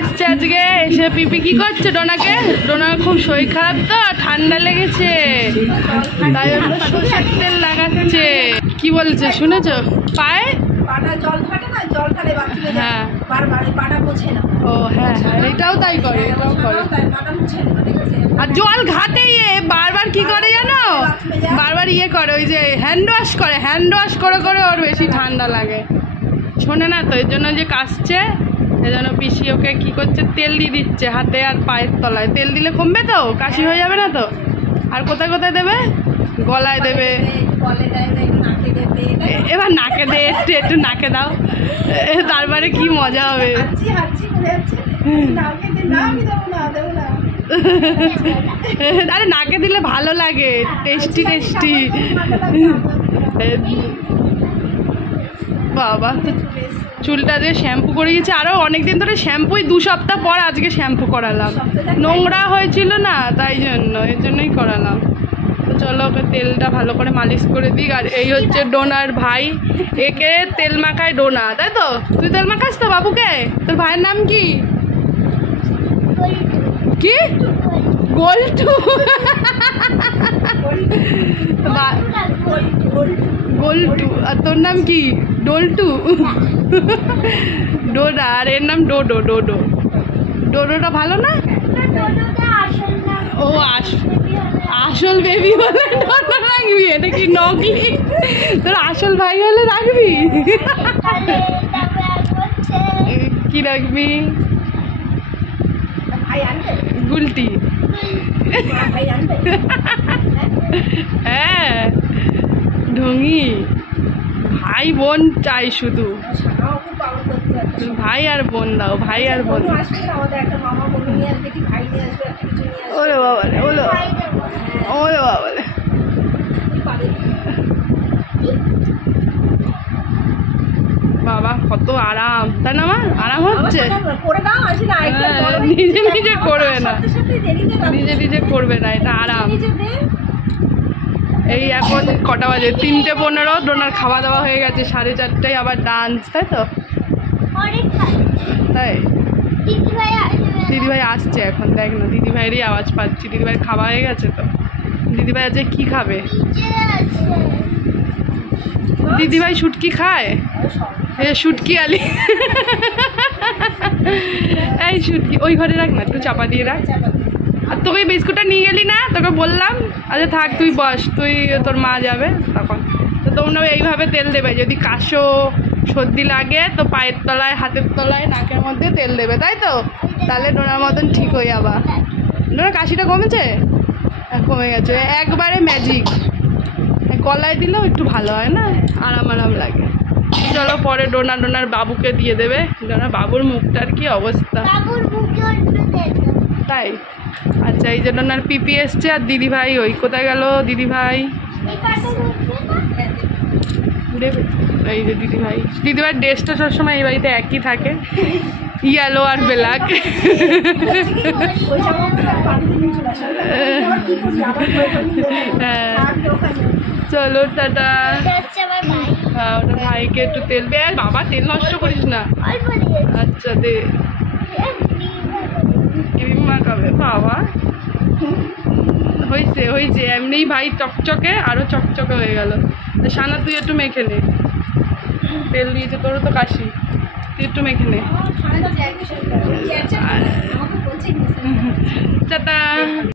এসছে আজকে এসে পিপি কি করছে ডোনাকে? ডোনার খুব শরীর খারাপ তো, ঠান্ডা লেগেছে, তাই জন্য সরষের তেল লাগাচ্ছে। কি বলছে শুনেছো? পায়ে হ্যাঁ, ও হ্যাঁ হ্যাঁ, এটাও তাই করে, এটাও করে। আর জল ঘাটেই বারবার কি করে জানো, বারবার ইয়ে করে, ওই যে হ্যান্ড ওয়াশ করে, হ্যান্ড ওয়াশ করে করে ওর বেশি ঠান্ডা লাগে। শোনে না তো, এর জন্য যে কাশছে, এই জন্য পিসি ওকে কী করছে, তেল দিয়ে দিচ্ছে হাতে আর পায়ের তলায়। তেল দিলে কমবে তো, কাশি হয়ে যাবে না তো। আর কোথায় কোথায় দেবে? গলায় দেবে, এবার নাকে দে, একটু একটু নাকে দাও, তারপরে কি মজা হবে। আরে নাকে দিলে ভালো লাগে, টেস্টি টেস্টি। বাবা, চুলটা দিয়ে শ্যাম্পু করে গেছে, আরও অনেকদিন ধরে শ্যাম্পুই, 2 সপ্তাহ পর আজকে শ্যাম্পু করালাম, নোংরা হয়েছিল না তাই জন্য, এর জন্যই করালাম। তো চলো ওকে তেলটা ভালো করে মালিশ করে দিই। আর এই হচ্ছে ডোনার ভাই, একে তেল মাখায় ডোনা, তাই তো? তুই তেল মাখাস তো বাবুকে? তোর ভাইয়ের নাম কি? কি? গোল্টু। গোল্টু। আর তোর নাম কি? ডোল্টু। ডোডা। আর এর নাম ডোডো। ডোডো। ডোডোটা ভালো না? ও আসল বেবি হলে ডোডো রাখবি? এটা কি নকলি? তোর আসল ভাই হলে রাখবি? কি রাখবি? গুলটি। হ্যাঁ, ঢঙ্গি। ভাই বোন চাই শুধু, ভাই আর বোন দাও, ভাই আর বোন। ওরে বাবা রে, ওরে ওরে বাবা রে। বাবা কত আরাম, তাই না? আমার আরাম হচ্ছে। নিজে নিজে করবে না, নিজে নিজে করবে না, এটা আরাম। এই এখন কটা বাজে? 3:15। ডোনার খাওয়া দাওয়া হয়ে গেছে, 4:30টায় আবার ডান্স, তাই তো? তাই দিদিভাই আসছে এখন, দেখ না, দিদিভাইয়েরই আওয়াজ পাচ্ছি। দিদিভাই খাওয়া হয়ে গেছে তো। দিদিভাই আজকে কি খাবে? দিদিভাই শুটকি খায়? শুটকি আলি। এই শুটকি ওই ঘরে রাখ না, একটু চাপা দিয়ে রাখ। আর তোকে বিস্কুটটা নিয়ে গেলি না? তোকে বললাম। আচ্ছা থাক, তুই বস, তুই তোর মা যাবে তখন। তো তোমরা এইভাবে তেল দেবে, যদি কাশো সর্দি লাগে তো পায়ের তলায়, হাতের তলায়, নাকের মধ্যে তেল দেবে, তাই তো? তাহলে ডোনার মতন ঠিক হয়ে যাবা। ডোনার কাশিটা কমেছে? কমে গেছে, একবারে ম্যাজিক। গলায় দিলেও একটু ভালো হয় না, আরাম আরাম লাগে। চলো পরে ডোনার বাবুকে দিয়ে দেবে। ডোনার বাবুর মুখটার কি অবস্থা, তাই? আচ্ছা, এই যে ডোনার পিপি এসছে, আর দিদিভাই ওই কোথায় গেল? দিদিভাই এই যে দিদিভাই ড্রেসটা সবসময় এই বাড়িতে একই থাকে, ইয়েলো আর ব্ল্যাক। হ্যাঁ চলো টাটা। হ্যাঁ, ওটা ভাইকে একটু তেল দে। বাবা তেল নষ্ট করিস না। আচ্ছা দে, ক্রিম মাখাবে বাবা। হয়েছে হয়েছে, এমনিই ভাই চকচকে, আরও চকচকে হয়ে গেল। সানা তুই একটু মেখে নে, তেল দিয়েছে, তোরও তো কাশি, তুই একটু মেখে নে। টাটা।